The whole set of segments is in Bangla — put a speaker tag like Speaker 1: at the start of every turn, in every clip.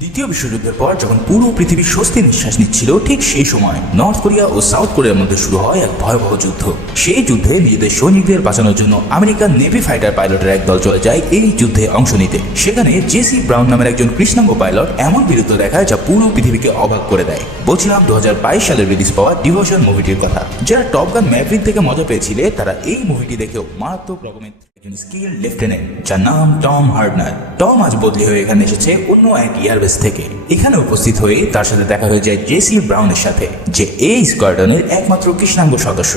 Speaker 1: দ্বিতীয় বিশ্বযুদ্ধের পর যখন পুরো পৃথিবী স্বস্তির নিঃশ্বাস নিচ্ছিল, ঠিক সেই সময় নর্থ কোরিয়া ও সাউথ কোরিয়ার মধ্যে শুরু হয় এক ভয়াবহ যুদ্ধ। সেই যুদ্ধে নিজেদের সৈনিকদের বাঁচানোর জন্য আমেরিকান নেভি ফাইটার পাইলটের এক দল চলে যায় এই যুদ্ধে অংশ নিতে। সেখানে জেসি ব্রাউন নামের একজন কৃষ্ণাঙ্গ পাইলট এমন বীরত্ব দেখায় যা পুরো পৃথিবীকে অবাক করে দেয়। বলছিলাম দু হাজার বাইশ সালে রিলিজ পাওয়া ডিভোশন মুভিটির কথা। যারা টপ গান ম্যাভরিক থেকে মজা পেয়েছিলে, তারা এই মুভিটি দেখেও মারাত্মক রকমের একজন স্কিল লেফটেন্যান্ট যার নাম টম হার্ডনার টম আজ বদলি হয়ে এখানে এসেছে অন্য এক এয়ারবেস থেকে। এখানে উপস্থিত হয়ে তার সাথে দেখা হয়ে যায় জেসি ব্রাউনের সাথে, যে এই স্কোয়াড্রনের একমাত্র কৃষ্ণাঙ্গ সদস্য।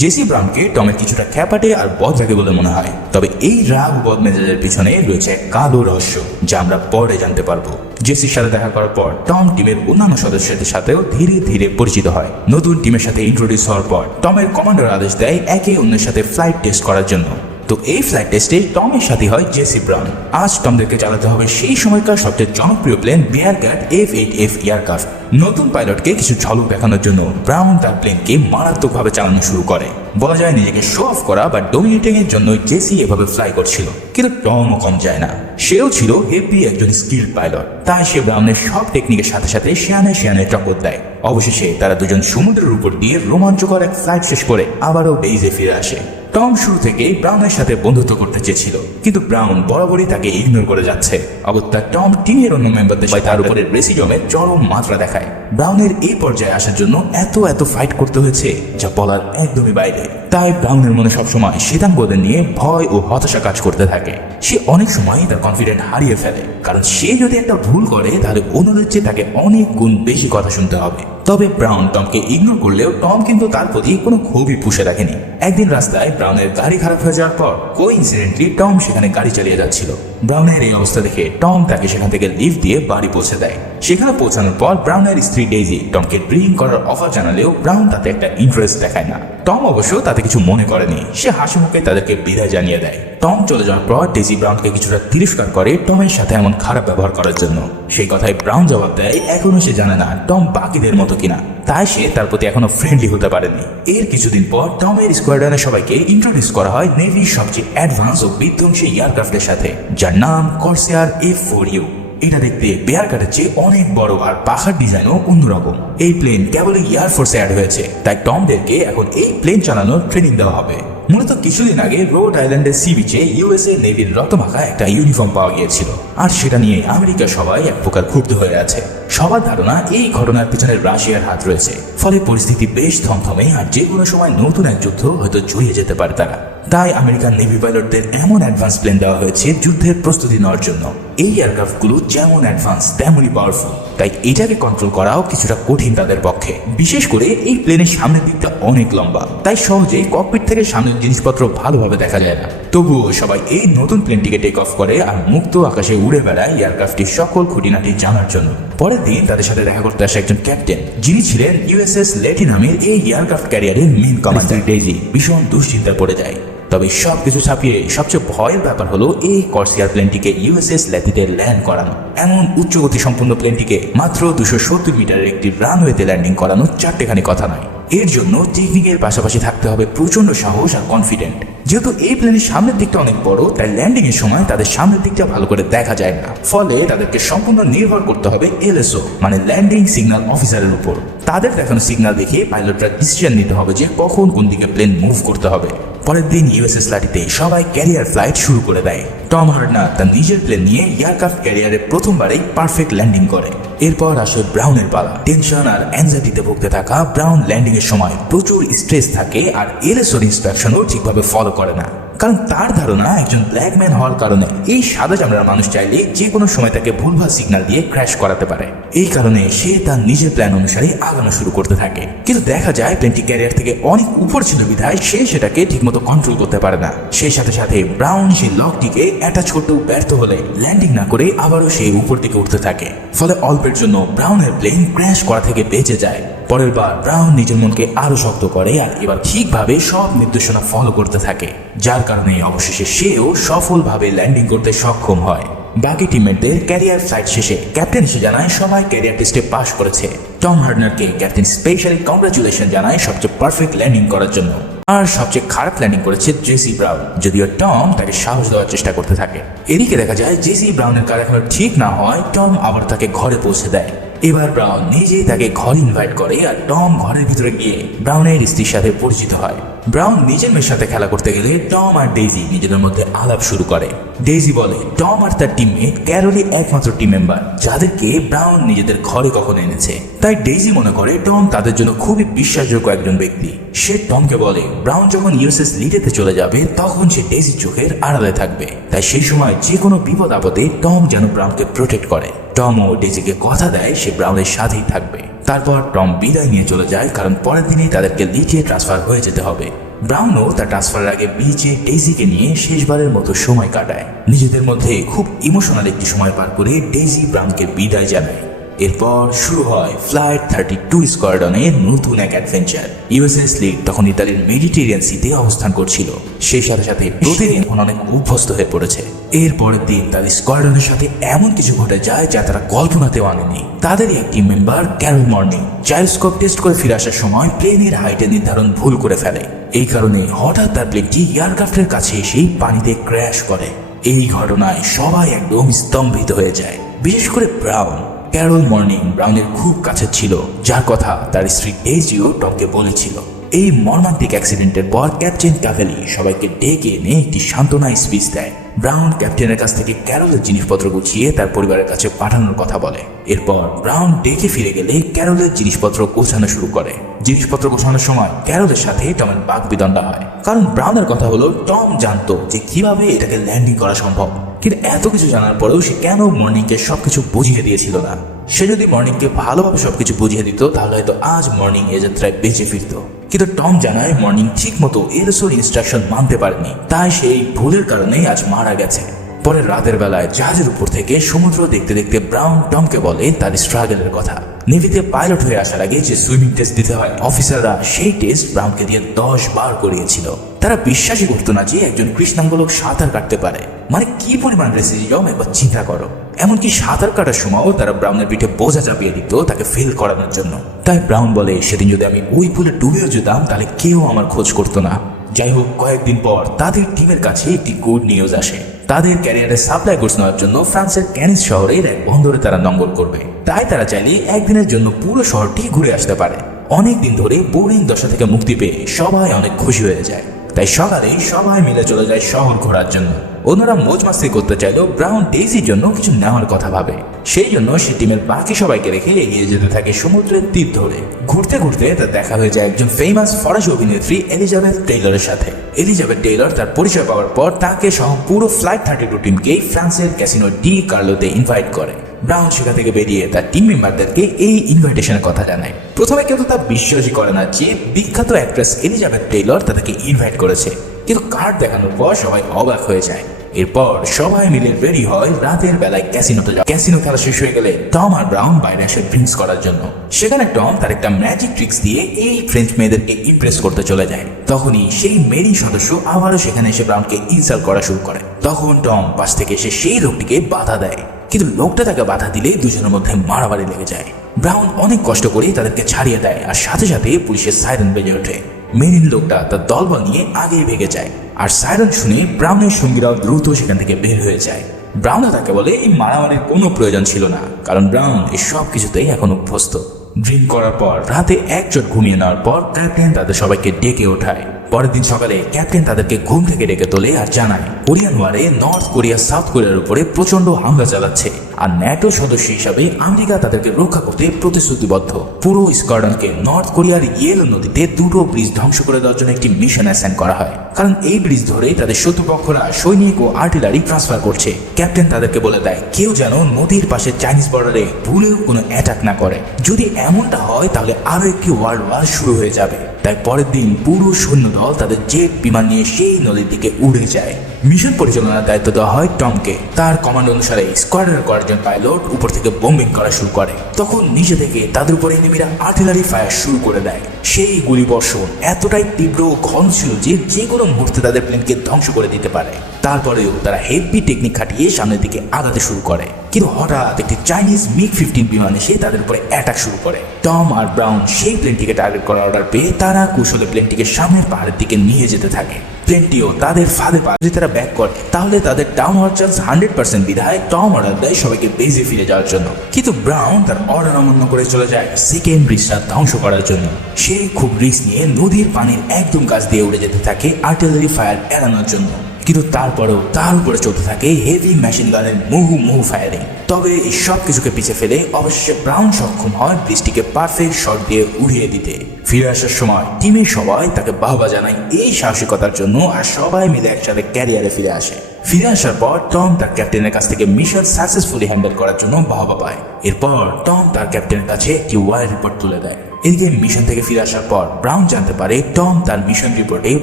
Speaker 1: জেসি ব্রাউনকে টমের কিছুটা খ্যাপাটে আর বদ লাগে বলে মনে হয়। তবে এই রাগ বদ মেজাজের পিছনে রয়েছে এক কালো রহস্য, যা আমরা পরে জানতে পারব। জেসির সাথে দেখা করার পর, টম টিমের অন্যান্য সদস্যদের সাথেও ধীরে ধীরে পরিচিত হয়। নতুন টিমের সাথে ইন্ট্রোডিউস হওয়ার পর, টমের কমান্ডার আদেশ দেয় একে অন্যের সাথে ফ্লাইট টেস্ট করার জন্য। তো এই ফ্লাইট টেস্টে টমের সাথে হয় জেসি ব্রাউন আজ টমদেরকে চালাতে হবে সেই সময়কার সবচেয়ে জনপ্রিয় plane Bearcat F eight F aircraft নতুন পাইলটকে কিছু ঝলক দেখানোর জন্য ব্রাউন তার প্লেনকে মারাত্মকভাবে চালানো শুরু করে। বলা যায় নিজেকে শো অফ করা বা ডোমিনেটিং এর জন্য জেসি এভাবে ফ্লাই করছিল। কিন্তু টমও কম যায় না। সেও ছিল হেপি একজন স্কিল পাইলট তাই সে ব্রাউনের সব টেকনিকের সাথে সাথে শেয়ানে শেয়ানে টক্কর দেয়। অবশেষে তারা দুজন সমুদ্রের উপর দিয়ে রোমাঞ্চকর এক ফ্লাইট শেষ করে আবারও বেইজে ফিরে আসে। টম শুরু থেকে ব্রাউনের সাথে বন্ধুত্ব করতে চেয়েছিল। কিন্তু ব্রাউন বরাবরই তাকে ইগনোর করে যাচ্ছে। অগত্যা টম টিমের অন্য মেম্বারদের সাথে তার উপরে রেসিজমের চরম মাত্রা দেখায়। ব্রাউনের এই পর্যায়ে আসার জন্য এত এত ফাইট করতে হয়েছে, যা বলার একদমই বাইরে। তাই ব্রাউনের মনে সবসময় শ্বেতাঙ্গদের নিয়ে ভয় ও হতাশা কাজ করতে থাকে। সে অনেক সময় তার কনফিডেন্ট হারিয়ে ফেলে। কারণ সে যদি একটা ভুল করে, তাহলে অন্যদের চেয়ে তাকে অনেক গুণ বেশি কথা শুনতে হবে। তবে ব্রাউন টমকে ইগনোর করলেও টম কিন্তু তার প্রতি কোনো ক্ষোভই পুষে রাখেনি। একদিন রাস্তায় ব্রাউনের গাড়ি খারাপ হয়ে যাওয়ার পর কো ইনসিডেন্টলি টম সেখানে গাড়ি চালিয়ে যাচ্ছিল। ব্রাউনের এই অবস্থা দেখে টম তাকে সেখান থেকে লিফট দিয়ে বাড়ি পৌঁছে দেয়। সেখানে পৌঁছানোর পর ব্রাউনের স্ত্রী ডেইজি টমকে ড্রিঙ্ক করার অফার জানালেও ব্রাউন তাতে একটা ইন্টারেস্ট দেখায় না। টম অবশ্য তাতে কিছু মনে করেনি। সে হাসি মুখে তাদেরকে বিদায় জানিয়ে দেয়। টম চলে যাওয়ার পর ডেজি ব্রাউনকে কিছুটা তিরস্কার করে টমের সাথে এমন খারাপ ব্যবহার করার জন্য। সেই কথায় ব্রাউন জবাব দেয়, এখনও সে জানে না টম বাকিদের মতো কিনা। তাই সে তার প্রতি এখনও ফ্রেন্ডলি হতে পারেনি। এর কিছুদিন পর টমের স্কোয়াড্রনের সবাইকে ইন্ট্রোডিউস করা হয় নেভির সবচেয়ে অ্যাডভান্স ও বিধ্বংসী এয়ারক্রাফটের সাথে, যার নাম কর্সিয়ার এফ ফোর ইউ এটা দেখতে বেয়ার কাটের চেয়ে অনেক বড় আর পাখার ডিজাইনও অন্যরকম। এই প্লেন কেবল এয়ারফোর্সে অ্যাড হয়েছে। তাই টমদেরকে এখন এই প্লেন চালানোর ট্রেনিং দেওয়া হবে। মূলত কিছুদিন আগে রোড আইল্যান্ডের সি বিচে ইউএসএ নেভির রক্তমাখা একটা ইউনিফর্ম পাওয়া গিয়েছিল। আর সেটা নিয়ে আমেরিকা সবাই এক প্রকার ক্ষুব্ধ হয়ে আছে। সবার ধারণা এই ঘটনার পিছনে রাশিয়ার হাত রয়েছে। ফলে পরিস্থিতি বেশ থমথমে আর যে কোনো সময় নতুন এক যুদ্ধ হয়তো জড়িয়ে যেতে পারে তারা। তাই আমেরিকান নেভি পাইলটদের এমন অ্যাডভান্স প্লেন দেওয়া হয়েছে যুদ্ধের প্রস্তুতি নেওয়ার জন্য। এই এয়ারক্রাফটগুলো যেমন অ্যাডভান্স তেমনই পাওয়ারফুল তাই এটাকে কন্ট্রোল করাও কিছুটা কঠিন তাদের পক্ষে। বিশেষ করে এই প্লেনের সামনের দিকটা অনেক লম্বা। তাই সহজেই ককপিট থেকে সামনের জিনিসপত্র ভালোভাবে দেখা যায় না। তবুও সবাই এই নতুন প্লেনটিকে টেক অফ করে আর মুক্ত আকাশে উড়ে বেড়ায় এয়ারক্রাফটটির সকল খুঁটিনাটি জানার জন্য। পরের দিন তাদের সাথে দেখা করতে আসে একজন ক্যাপ্টেন যিনি ছিলেন ইউএসএস লেটি নামের এই এয়ারক্রাফট ক্যারিয়ারের মেন কমান্ডার ডেইজি ভীষণ দুশ্চিন্তায় পড়ে যায়। তবে সব কিছু ছাপিয়ে সবচেয়ে ভয়ের ব্যাপার হলো এই কর্সিয়ার প্লেনটিকে ইউএসএস ল্যাথিতে ল্যান্ড করানো। এমন উচ্চগতি সম্পন্ন প্লেনটিকে মাত্র দুশো সত্তর মিটারের একটি রানওয়েতে ল্যান্ডিং করানো চারটেখানি কথা নয়। এর জন্য টেকনিকের পাশাপাশি থাকতে হবে প্রচণ্ড সাহস আর কনফিডেন্ট যেহেতু এই প্লেনের সামনের দিকটা অনেক বড়, তাই ল্যান্ডিং এর সময় তাদের সামনের দিকটা ভালো করে দেখা যায় না। ফলে তাদেরকে সম্পূর্ণ নির্ভর করতে হবে এলএসও মানে ল্যান্ডিং সিগন্যাল অফিসারের উপর। তাদের দেখানো সিগন্যাল দেখে পাইলটরা ডিসিশন নিতে হবে যে কখন কোন দিকে প্লেন মুভ করতে হবে। পরের দিন ইউএসএস লাটিতে সবাই ক্যারিয়ার ফ্লাইট শুরু করে দেয়। টম হার্ডনার তার নিজের প্লেন নিয়ে এয়ারক্রাফট ক্যারিয়ারে প্রথমবারেই পারফেক্ট ল্যান্ডিং করে। এরপর আসে ব্রাউনের পালা। টেনশন আর অ্যাংজাইটিতে ভুগতে থাকা ব্রাউন ল্যান্ডিং এর সময় প্রচুর স্ট্রেস থাকে আর এলএসওর ইনস্ট্রাকশনও ঠিকভাবে ফলো করে না। কারণ তার ধারণা একজন ব্ল্যাকম্যান হওয়ার কারণে এই সাদা চামড়ার মানুষ চাইলে যে কোনো সময় তাকে ভুলভাল সিগন্যাল দিয়ে ক্র্যাশ করাতে পারে। এই কারণে সে তার নিজের প্ল্যান অনুসারে আগানো শুরু করতে থাকে। কিন্তু দেখা যায় প্লেনটি ক্যারিয়ার থেকে অনেক উপর ছিল বিধায় সে সেটাকে ঠিকমতো কন্ট্রোল করতে পারে না। সেই সাথে সাথে ব্রাউন সেই লকটিকে অ্যাটাচ করতেও ব্যর্থ হলে ল্যান্ডিং না করে আবারও সেই উপর দিকে উঠতে থাকে। ফলে অল্পের জন্য ব্রাউনের প্লেন ক্র্যাশ করা থেকে বেঁচে যায়। পরের বার ব্রাউন নিজের মনকে আরও শক্ত করে আর এবার ঠিকভাবে সব নির্দেশনা ফলো করতে থাকে। যার কারণে অবশেষে সেও সফলভাবে ল্যান্ডিং করতে সক্ষম হয়। বাকি টিমমেটদের ক্যারিয়ার ফ্লাইট শেষে ক্যাপ্টেন এসে জানায়, সবাই ক্যারিয়ার টেস্টে পাশ করেছে। টম হার্ডনারকে ক্যাপ্টেন স্পেশাল কংগ্রাচুলেশন জানায় সবচেয়ে পারফেক্ট ল্যান্ডিং করার জন্য। আর সবচেয়ে খারাপ প্ল্যানিং করেছে জেসি ব্রাউন যদিও টম তাকে সাহস দেওয়ার চেষ্টা করতে থাকে। এদিকে দেখা যায় জেসি ব্রাউনের কার এখনও ঠিক না হয় টম আবার তাকে ঘরে পৌঁছে দেয়। এবার ব্রাউন নিজেই তাকে ঘরে ইনভাইট করে আর টম ঘরের ভিতরে গিয়ে ব্রাউনের স্ত্রীর সাথে পরিচিত হয়। ব্রাউন নিজের মেয়ের সাথে খেলা করতে গেলে টম আর ডেইজি নিজেদের মধ্যে আলাপ শুরু করে। ডেইজি বলে, টম আর তার টিমমেট ক্যারোলি একমাত্র টিম মেম্বার যাদেরকে ব্রাউন নিজেদের ঘরে কখনো এনেছে। তাই ডেইজি মনে করে, টম তাদের জন্য খুবই বিশ্বাসযোগ্য একজন ব্যক্তি। সে টমকে বলে, ব্রাউন যখন ইউএসএস লিডেতে চলে যাবে, তখন সে ডেইজির চোখের আড়ালে থাকবে। তাই সেই সময় যে কোনো বিপদ আপদে টম যেন ব্রাউনকে প্রোটেক্ট করে। টম ও ডেজিকে কথা দেয়, সে ব্রাউনের সাথেই থাকবে। তারপর টম বিদায় নিয়ে চলে যায়, কারণ পরের দিনে তাদেরকে লিচে ট্রান্সফার হয়ে যেতে হবে। ব্রাউনও তার ট্রান্সফারের আগে বিচে ডেইজিকে নিয়ে শেষবারের মতো সময় কাটায়। নিজেদের মধ্যে খুব ইমোশনাল একটি সময় পার করে ডেইজি ব্রাউনকে বিদায় জানায়। এরপর শুরু হয় ফ্লাইট থার্টি টু স্কোয়াডনের নতুন এক অ্যাডভেঞ্চার ইউএসএস লিগ তখন ইতালির মেডিটেরিয়ান সিতে অবস্থান করছিল। সেই সাথে সাথে প্রতিদিন অনেক অভ্যস্ত হয়ে পড়েছে। এর পরের দিন তাদের স্কোয়াডনের সাথে এমন কিছু ঘটে যায় যা তারা কল্পনাতেও আনেনি তাদেরই একটি member Carroll Morning gyroscope test করে ফিরে আসার সময় প্লেনের হাইটে নির্ধারণ ভুল করে ফেলে। এই কারণে হঠাৎ তার প্লেনটি এয়ারক্রাফটের কাছে এসেই পানিতে ক্র্যাশ করে। এই ঘটনায় সবাই একদম স্তম্ভিত হয়ে যায়, বিশেষ করে ব্রাউন ক্যারল মর্নিং ব্রাউনের খুব কাছে ছিল, যার কথা তার স্ত্রী ডেজিও টমকে বলেছিল। এই মর্মান্তিক অ্যাক্সিডেন্টের পর ক্যাপ্টেন ক্যাভেলি সবাইকে ডেকে এনে একটি সান্ত্বনা স্পিচ দেয়। ব্রাউন ক্যাপ্টেনের কাছ থেকে ক্যারলের জিনিসপত্র গুছিয়ে তার পরিবারের কাছে পাঠানোর কথা বলে। এরপর ব্রাউন ডেকে ফিরে গেলে ক্যারলের জিনিসপত্র গোছানো শুরু করে। জিনিসপত্র গোছানোর সময় ক্যারলের সাথে টমের বাক বিদণ্ডা হয়। কারণ ব্রাউনের কথা হলো টম জানতো যে কীভাবে এটাকে ল্যান্ডিং করা সম্ভব। কিন্তু এত কিছু জানার পরেও সে কেন মর্নিংকে সবকিছু বুঝিয়ে দিয়েছিল না? সে যদি মর্নিংকে ভালোভাবে সবকিছু বুঝিয়ে দিত, তাহলে হয়তো আজ মর্নিং এ যাত্রায় বেঁচে ফিরত। কিন্তু টম জানায়, মর্নিং ঠিক মতো এরসোর ইনস্ট্রাকশন মানতে পারেনি। তাই সেই ভুলের কারণেই আজ মারা গেছে। পরে রাতের বেলায় জাহাজের উপর থেকে সমুদ্র দেখতে দেখতে ব্রাউন টমকে বলে তার স্ট্রাগলের কথা। নেভিতে পাইলট হয়ে আসার আগে যে সুইমিং টেস্ট দিতে হয় অফিসাররা সেই টেস্ট ব্রাউনকে দিয়ে দশ বার করিয়েছিল। তারা বিশ্বাসই করতো না যে একজন কৃষ্ণাঙ্গ লোক সাঁতার কাটতে পারে। মানে কি পরিমাণ রেসিজম একবার চিন্তা করো। এমনকি সাঁতার কাটার সময়ও তারা ব্রাউনের পিঠে বোঝা চাপিয়ে দিত তাকে ফেল করানোর জন্য। তাই ব্রাউন বলে, সেদিন যদি আমি ওই পুলে ডুবেও যেতাম, তাহলে কেউ আমার খোঁজ করতো না। যাই হোক, কয়েকদিন পর তাদের টিমের কাছে একটি গুড নিউজ আসে। তাদের ক্যারিয়ারে সাপ্লাই গুডস নেওয়ার জন্য ফ্রান্সের ক্যানিস শহরের এক বন্দরে তারা নঙ্গল করবে। তাই তারা চাইলে একদিনের জন্য পুরো শহরটি ঘুরে আসতে পারে। অনেক দিন ধরে বোরিং দশা থেকে মুক্তি পেয়ে সবাই অনেক খুশি হয়ে যায়। তাই সকালেই সবাই মিলে চলে যায় শহর ঘোরার জন্য। অন্যরা মোজ মাস্তি করতে চাইলেও ব্রাউন ডেইজির জন্য কিছু নেওয়ার কথা ভাবে। সেই জন্য সে টিমের বাকি সবাইকে রেখে এগিয়ে যেতে থাকে সমুদ্রের তীর ধরে। ঘুরতে ঘুরতে তার দেখা হয়ে যায় একজন ফেমাস ফরাসি অভিনেত্রী এলিজাবেথ টেইলরের সাথে। এলিজাবেথ টেইলর তার পরিচয় পাওয়ার পর তাকে সহ পুরো ফ্লাইট থার্টি টু টিমকেই ফ্রান্সের ক্যাসিনো ডি কার্লোতে ইনভাইট করে। ব্রাউন সেখান থেকে বেরিয়ে তার টিম মেম্বারদেরকে এই ইনভাইটেশনের কথা জানায়। প্রথমে কিন্তু তা বিশ্বাসই করে না যে বিখ্যাত অ্যাক্ট্রেস এলিজাবেথ টেইলর তাদেরকে ইনভাইট করেছে। কিন্তু কার্ড দেখানোর পর সবাই অবাক হয়ে যায়। এরপর সবাই মিলে রেডি হয় রাতের বেলায় ক্যাসিনোতে যাওয়া। ক্যাসিনো খেলা শেষ হয়ে গেলে টম আর ব্রাউন বাইরে আসে ড্রিঙ্কস করার জন্য। সেখানে টম তার একটা ম্যাজিক ট্রিক্স দিয়ে এই ফ্রেঞ্চ মেয়েদেরকে ইমপ্রেস করতে চলে যায়। তখনই সেই মেরি সদস্য আবারও সেখানে এসে ব্রাউনকে ইনসাল্ট করা শুরু করে। তখন টম পাশ থেকে এসে সেই লোকটিকে বাধা দেয়। কিন্তু লোকটা তাকে বাধা দিলে দুজনের মধ্যে মারামারি লেগে যায়। ব্রাউন অনেক কষ্ট করে তাদেরকে ছাড়িয়ে দেয় আর সাথে সাথে পুলিশের সাইরেন বেজে ওঠে। মেরিন লোকটা তার দলবল নিয়ে আগে ভেগে যায়। আর সাইরন শুনে ব্রাউনের সঙ্গীরাও দ্রুত সেখান থেকে বের হয়ে যায়। ব্রাউনও তাকে বলে, এই মারামারির কোনো প্রয়োজন ছিল না, কারণ ব্রাউন এই সব কিছুতেই এখন অভ্যস্ত। ড্রিঙ্ক করার পর, রাতে একজোট ঘুমিয়ে নেওয়ার পর, ক্যাপ্টেন তাদের সবাইকে ডেকে ওঠায়। পরের দিন সকালে ক্যাপ্টেন তাদেরকে ঘুম থেকে ডেকে তোলে আর জানায়, কোরিয়ান ওয়ারে নর্থ কোরিয়া, সাউথ কোরিয়ার উপরে প্রচণ্ড হামলা চালাচ্ছে। আর ন্যাটো সদস্য হিসাবে আমেরিকা তাদেরকে রক্ষা করতে প্রতিশ্রুতিবদ্ধ। পুরো স্কোয়াডনকে নর্থ কোরিয়ার ইয়েল নদীতে দুটো ব্রিজ ধ্বংস করে দেওয়ার জন্য একটি মিশন অ্যাসাইন করা হয়। কারণ এই ব্রিজ ধরে তাদের শত্রুপক্ষরা সৈনিক ও আর্টিলারি ট্রান্সফার করছে। ক্যাপ্টেন তাদেরকে বলে দেয়, কেউ যেন নদীর পাশে চাইনিজ বর্ডারে ভুলেও কোনো অ্যাটাক না করে। যদি এমনটা হয়, তাহলে আরও একটি ওয়ার্ল্ড ওয়ার শুরু হয়ে যাবে। তাই পরের দিন পুরো সৈন্যদল তাদের জেট বিমান নিয়ে সেই নদীর দিকে উড়ে যায়। মিশন পরিচালনার দায়িত্ব দেওয়া হয় টমকে। তার কমান্ড অনুসারে স্কোয়াডের কয়েকজন পাইলট উপর থেকে বোম্বিং করা শুরু করে। তখন নিচে থেকে তাদের উপরে এনিমিরা আর্টিলারি ফায়ার শুরু করে দেয়। সেই গুলি বর্ষণ এতটাই তীব্র ও ঘন ছিল যে যে কোনো মুহূর্তে তাদের প্লেনকে ধ্বংস করে দিতে পারে। তারপরেও তারা হেভি টেকনিক খাটিয়ে সামনের দিকে আগাতে শুরু করে। কিন্তু হঠাৎ একটি চাইনিজ মিগ ফিফটিন বিমান এসে তাদের উপরে অ্যাটাক শুরু করে। টম আর ব্রাউন সেই প্লেনটিকে টার্গেট করার অর্ডার পেয়ে তারা কৌশলে প্লেনটিকে সামনের পাহাড়ের দিকে নিয়ে যেতে থাকে। প্লেনটিও তাদের ফাঁদে পা যদি তারা ব্যাক করে, তাহলে তাদের ডাউন হওয়ার চান্স হান্ড্রেড পার্সেন্ট বিধায় টম অর্ডার দেয় সবাইকে বেজে ফিরে যাওয়ার জন্য। কিন্তু ব্রাউন তার অর্ডার অমান্য করে চলে যায় সেকেন্ড ব্রিজটা ধ্বংস করার জন্য। সে খুব রিস্ক নিয়ে নদীর পানির একদম কাছ দিয়ে উড়ে যেতে থাকে আর্টিলারি ফায়ার এড়ানোর জন্য। কিন্তু তারপরেও তার উপরে চলতে থাকে হেভি মেশিন গানের মুহু মুহু ফায়ারিং তবে এই সব কিছুকে পিছিয়ে ফেলে অবশ্যই ব্রাউন সক্ষম হয় বৃষ্টিকে পারফেক্ট শট দিয়ে উড়িয়ে দিতে। ফিরে আসার সময় টিমের সবাই তাকে বাহবা জানায় এই সাহসিকতার জন্য আর সবাই মিলে একসাথে ক্যারিয়ারে ফিরে আসে। ফিরে আসার পর, টম তার ক্যাপ্টেনের কাছ থেকে মিশন সাকসেসফুলি হ্যান্ডেল করার জন্য বাহবা পায়। এরপর, টম তার ক্যাপ্টেনের কাছে একটি ওয়ার রিপোর্ট তুলে দেয়। এদিকে মিশন থেকে ফিরে আসার পর ব্রাউন জানতে পারে টম তার মিশন রিপোর্টে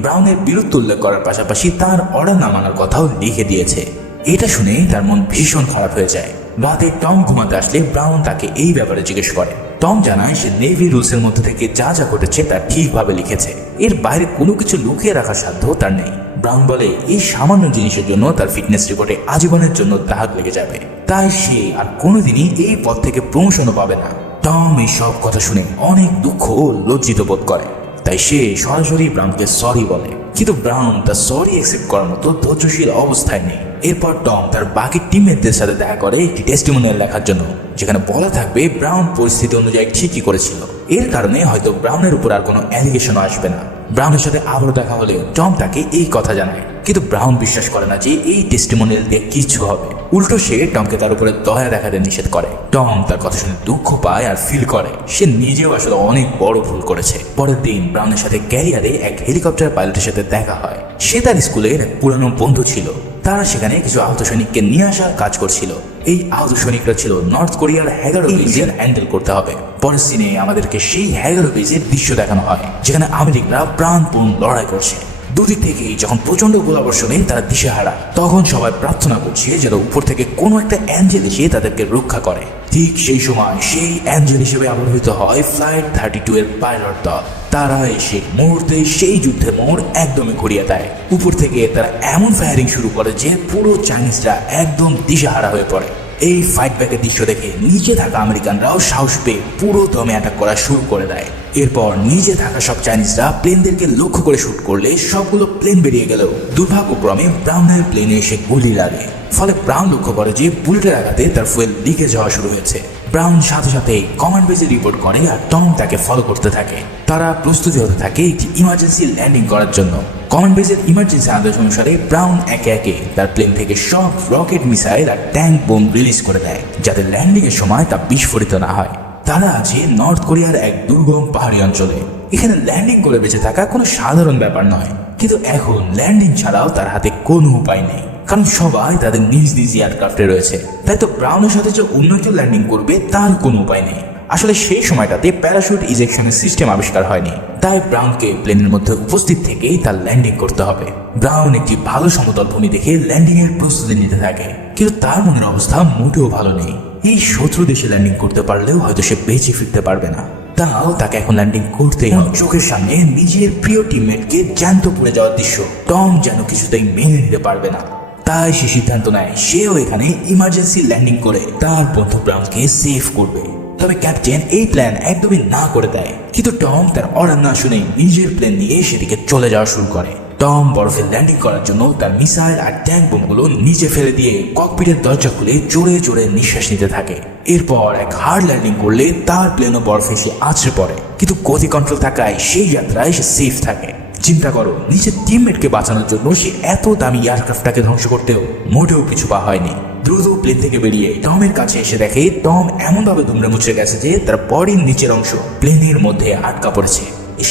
Speaker 1: ব্রাউনের বিরুদ্ধে উল্লেখ করার পাশাপাশি তার অর্ডার না মানার কথাও লিখে দিয়েছে। এটা শুনে তার মন ভীষণ খারাপ হয়ে যায়। রাতে টম ঘুমাতে আসলে ব্রাউন তাকে এই ব্যাপারে জিজ্ঞেস করে। টম জানায় সে নেভি রুলসের মধ্যে থেকে যা যা ঘটেছে তা ঠিকভাবে লিখেছে। এর বাইরে কোনো কিছু লুকিয়ে রাখার সাধ্য তার নেই। ব্রাউন বলে, এই সামান্য জিনিসের জন্য তার ফিটনেস রিপোর্টে আজীবনের জন্য দাগ লেগে যাবে। তাই সে আর কোনোদিনই এই পথ থেকে প্রমোশনও পাবে না। টম এই সব কথা শুনে অনেক দুঃখ ও লজ্জিত বোধ করে। তাই সে সরাসরি ব্রাউনকে সরি বলে। কিন্তু ব্রাউন তার সরি অ্যাকসেপ্ট করার মতো ধৈর্যশীল অবস্থায় নেই। এরপর টম তার বাকি টিমমেটদের সাথে দেখা করে একটি টেস্টিমোনিয়াল লেখার জন্য। যেখানে বলা থাকবে ব্রাউন পরিস্থিতি অনুযায়ী ঠিকই করেছিল। এর কারণে হয়তো ব্রাউনের উপর আর কোনো অ্যালিগেশন আসবে না। ব্রাউনের সাথে আবারও দেখা হলে টম তাকে এই কথা জানায়। কিন্তু ব্রাউন বিশ্বাস করে না যে এই টেস্টিমোনিয়াল দিয়ে কিছু হবে। উল্টো সে টমকে তার উপরে দয়া দেখাতে নিষেধ করে। টম তার কথা শুনে দুঃখ পায় আর ফিল করে। সে নিজেও আসলে অনেক বড় ভুল করেছে। পরের দিন ব্রাউনের সাথে ক্যারিয়ারে এক হেলিকপ্টার পাইলটের সাথে দেখা হয়। সে তার স্কুলের এক পুরানো বন্ধু ছিল। তারা সেখানে কিছু আহত সৈনিককে নিয়ে আসার কাজ করছিল। এই আহত সৈনিকরা ছিল নর্থ কোরিয়ার হ্যাগারো ব্রিজের হ্যান্ডেল করতে হবে। পরের সিনে আমাদেরকে সেই হ্যাগারো ব্রিজের দৃশ্য দেখানো হয় যেখানে আমেরিকরা প্রাণপূর্ণ লড়াই করছে। দুদিক থেকেই যখন প্রচণ্ড গোলাবর্ষণে তারা দিশেহারা। তখন সবাই প্রার্থনা করছে যেন উপর থেকে কোনো একটা অ্যাঞ্জেল এসে তাদেরকে রক্ষা করে। ঠিক সেই সময় সেই অ্যাঞ্জেল হিসেবে আবির্ভূত হয় ফ্লাইট থার্টি টু এর পাইলট দল। তারা এসে মুহূর্তে সেই যুদ্ধে মোড় একদমই ঘুরিয়ে দেয়। উপর থেকে তারা এমন ফায়ারিং শুরু করে যে পুরো চাইনিজরা একদম দিশেহারা হয়ে পড়ে। এই ফাইট ব্যাকের দৃশ্য দেখে নিচে থাকা আমেরিকানরাও সাহস পেয়ে পুরো দমে অ্যাটাক করা শুরু করে দেয়। এরপর নিচে থাকা সব চাইনিজরা প্লেনদেরকে লক্ষ্য করে শুট করলে সবগুলো প্লেন বেরিয়ে গেল দুর্ভাগ্যক্রমে ব্রাউনের প্লেনে এসে গুলি লাগে। ফলে ব্রাউন লক্ষ্য করে যে বুলেটের আঘাতে তার ফুয়েল লিকেজ হওয়া শুরু হয়েছে। ব্রাউন সাথে সাথে কমান্ড বেজে রিপোর্ট করে আর টম তাকে ফলো করতে থাকে। তারা প্রস্তুতি হতে থাকে একটি ইমার্জেন্সি ল্যান্ডিং করার জন্য। কমান্ড বেজের ইমার্জেন্সি আদেশ অনুসারে ব্রাউন একে একে তার প্লেন থেকে সব রকেট মিসাইল আর ট্যাঙ্ক বোম রিলিজ করে দেয়, যাতে ল্যান্ডিং এর সময় তা বিস্ফোরিত না হয়। তারা আছে নর্থ কোরিয়ার এক দুর্গম পাহাড়ি অঞ্চলে। এখানে ল্যান্ডিং করে বেঁচে থাকা কোনো সাধারণ ব্যাপার নয়, কিন্তু এখন ল্যান্ডিং ছাড়াও তার হাতে কোনো উপায় নেই, কারণ সবাই তাদের নিজ নিজ এয়ারক্রাফটে রয়েছে। তাই তো ব্রাউনের সাথে যে অন্য কেউ ল্যান্ডিং করবে, তার কোনো উপায় নেই। আসলে সেই সময়টাতে প্যারাশুট ইজেকশনের সিস্টেম আবিষ্কার হয়নি। তাই ব্রাউনকে প্লেনের মধ্যে উপস্থিত থেকেই তার ল্যান্ডিং করতে হবে। ব্রাউন একটি ভালো সমতল ভূমি দেখে ল্যান্ডিং এর প্রস্তুতি নিতে থাকে। কিন্তু তার মনের অবস্থা মোটেও ভালো নেই। এই শত্রু দেশে ল্যান্ডিং করতে পারলেও হয়তো সে বেঁচে ফিরতে পারবে না। তাও তাকে এখন ল্যান্ডিং করতেই হবে। চোখের সামনে নিজের প্রিয় টিমমেটকে জ্যান্ত পড়ে যাওয়ার দৃশ্য। টম যেন কিছুতেই মেনে নিতে পারবে না। তাই সে সিদ্ধান্ত নেয়, সেও এখানে ইমার্জেন্সি ল্যান্ডিং করে। তার বন্ধু ব্রাউনকে সেভ করবে। তবে ক্যাপ্টেন, এই প্ল্যান একদমই না করে দেয়। কিন্তু টম তার অর্ডার না শুনে নিজের প্লেন নিয়ে সেদিকে চলে যাওয়া শুরু করে। টম বরফে ল্যান্ডিং করার জন্য তার মিসাইল আর ট্যাঙ্ক বোমগুলো নিচে ফেলে দিয়ে ককপিটের দরজা খুলে জোরে জোরে নিঃশ্বাস নিতে থাকে। এরপর এক হার্ড ল্যান্ডিং করলে তার প্লেনও বরফে এসে আছড়ে পড়ে। কিন্তু গতি কন্ট্রোল থাকায় সেই যাত্রায় সে সেফ থাকে। চিন্তা করো, নিজের টিমমেটকে বাঁচানোর জন্য সে এত দামি এয়ারক্রাফটটাকে ধ্বংস করতেও মোটেও কিছু পা হয়নি। দ্রুত প্লেন থেকে বেরিয়ে টমের কাছে এসে দেখে, টম এমনভাবে দুমড়ে মুচড়ে গেছে যে তার বডির নিচের অংশ প্লেনের মধ্যে আটকা পড়েছে।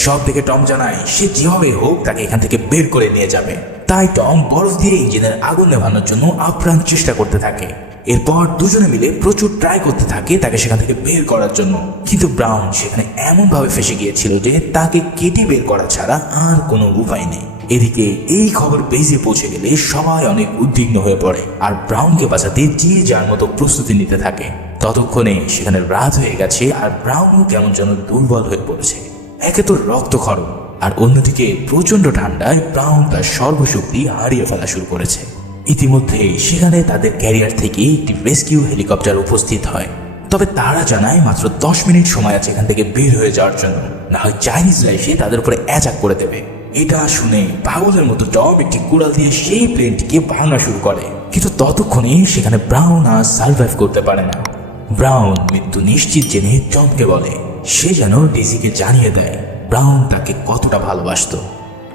Speaker 1: সব দেখে টম জানায়, সে যেভাবে হোক তাকে এখান থেকে বের করে নিয়ে যাবে। তাই টম বরফ দিয়ে ইঞ্জিনের আগুন নেভানোর জন্য আপ্রাণ চেষ্টা করতে থাকে। এরপর দুজনে মিলে প্রচুর ট্রাই করতে থাকে তাকে সেখান থেকে বের করার জন্য। কিন্তু ব্রাউন সেখানে এমন ভাবে ফেসে গিয়েছিল যে তাকে কেটে বের করা ছাড়া আর কোনো উপায় নেই। এদিকে এই খবর পেজে পৌঁছে গেলে সবাই অনেক উদ্বিগ্ন হয়ে পড়ে আর ব্রাউনকে বাঁচাতে যে যার মতো প্রস্তুতি নিতে থাকে। ততক্ষণে সেখানে রাত হয়ে গেছে আর ব্রাউনও কেমন যেন দুর্বল হয়ে পড়েছে। একে তো রক্তক্ষরণ আর অন্যদিকে প্রচণ্ড ঠান্ডায় ব্রাউন তার সর্বশক্তি হারিয়ে ফেলা শুরু করেছে। ইতিমধ্যে সেখানে তাদের ক্যারিয়ার থেকে একটি রেস্কিউ হেলিকপ্টার উপস্থিত হয়। তবে তারা জানায় মাত্র দশ মিনিট সময় আছে এখান থেকে বের হয়ে যাওয়ার জন্য। না হয় চাইনিজরা এসে তাদের উপরে অ্যাটাক করে দেবে। এটা শুনে পাগলের মতো টম একটি কুড়াল দিয়ে সেই প্লেনটিকে ভাঙা শুরু করে। কিন্তু ততক্ষণে সেখানে ব্রাউন আর সার্ভাইভ করতে পারে না। ব্রাউন মৃত্যু নিশ্চিত জেনে টমকে বলে, সে যেন ডেজিকে জানিয়ে দেয়, ব্রাউন তাকে কতটা ভালোবাসতো।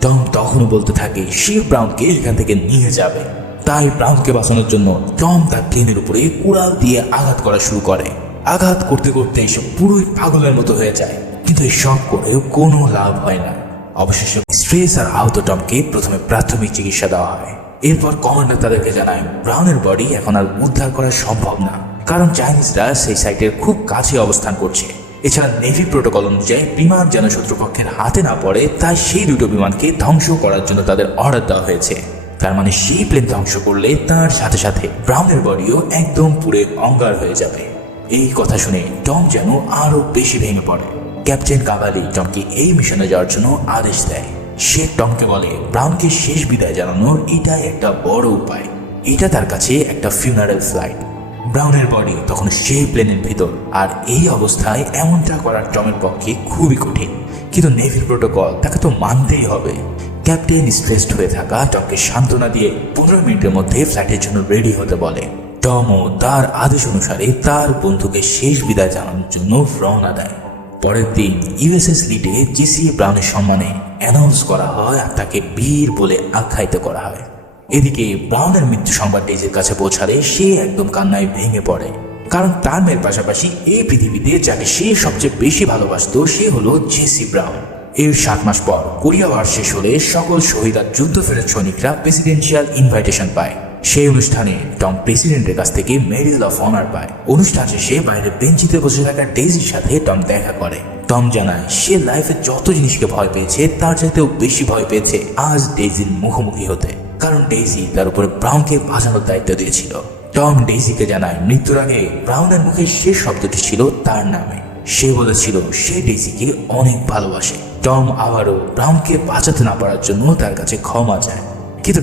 Speaker 1: টম তখনও বলতে থাকে, সে ব্রাউনকে এখান থেকে নিয়ে যাবে। তাই ব্রাউনকে বাঁচানোর জন্য টম তার প্লেনের উপরে কুড়াল দিয়ে আঘাত করা শুরু করে। আঘাত করতে করতে এসব পুরোই পাগলের মতো হয়ে যায়। কিন্তু এই সব করেও কোনো লাভ হয় না। অবশেষে স্ট্রেস আর আহত টমকে প্রথমে প্রাথমিক চিকিৎসা দেওয়া হয়। এরপর কমান্ডার তাদেরকে জানায়, ব্রাউনের বডি এখন আর উদ্ধার করা সম্ভব না। কারণ চাইনিজরা সেই সাইটের খুব কাছে অবস্থান করছে। এছাড়া নেভি প্রোটোকল অনুযায়ী বিমান যেন শত্রুপক্ষের হাতে না পড়ে, তাই সেই দুটো বিমানকে ধ্বংস করার জন্য তাদের অর্ডার দেওয়া হয়েছে। তার মানে সেই প্লেন ধ্বংস করলে তার সাথে সাথে ব্রাউনের বডিও একদম পুরে অঙ্গার হয়ে যাবে। এই কথা শুনে টম যেন আরও বেশি ভেঙে পড়ে। ক্যাপ্টেন কাবালি টমকে এই মিশনে যাওয়ার জন্য আদেশ দেয়। সে টমকে বলে, ব্রাউনকে শেষ বিদায় জানানোর এটাই একটা বড় উপায়। এটা তার কাছে একটা ফিউনারেল ফ্লাইট ব্রাউনের বডি তখন সেই প্লেনের ভিতর, আর এই অবস্থায় এমনটা করার টমের পক্ষে খুবই কঠিন। কিন্তু নেভির প্রোটোকল তাকে তো মানতেই হবে। ক্যাপ্টেন স্ট্রেসড হয়ে থাকা টমকে সান্ত্বনা দিয়ে পনেরো মিনিটের মধ্যে ফ্লাইটের জন্য রেডি হতে বলে। টমও তার আদেশ অনুসারে তার বন্ধুকে শেষ বিদায় জানানোর জন্য রওনা দেয়। পরের দিন ইউএসএস লিডে জিসি ব্রাউনের সম্মানে অ্যানাউন্স করা হয় আর তাকে বীর বলে আখ্যায়িত করা হয়। এদিকে ব্রাউনের মৃত্যু সংবাদ ডেজের কাছে পৌঁছালে সে একদম কান্নায় ভেঙে পড়ে। কারণ তার মেয়ের পাশাপাশি এই পৃথিবীতে যাকে সে সবচেয়ে বেশি ভালোবাসতো, সে হলো জেসি ব্রাউন। এর সাত মাস পর কোরিয়া ওয়ার শেষ হলে সকল শহীদ আর যুদ্ধ ফেরত সৈনিকরা প্রেসিডেন্সিয়াল ইনভাইটেশন পায়। সেই অনুষ্ঠানে টম প্রেসিডেন্টের কাছ থেকে মেডেল অফ অনার পায়। অনুষ্ঠান শেষে বাইরে বেঞ্চিতে বসে থাকা ডেজির সাথে টম দেখা করে। টম জানায়, সে লাইফে যত জিনিসকে ভয় পেয়েছে, তার চাইতেও বেশি ভয় পেয়েছে আজ ডেজির মুখোমুখি হতে। কারণ ডেইজি তার উপরে ব্রাউনকে বাঁচানোর দায়িত্ব দিয়েছিল। টম ডেইজিকে জানায়, মৃত্যুর আগে ব্রাউনের মুখে সে শব্দটি ছিল তার নামে। সে বলেছিল, সে ডেইজিকে অনেক ভালোবাসে। টম আবারও ব্রাউনকে বাঁচাতে না পারার জন্য তার কাছে ক্ষমা চায়। কিন্তু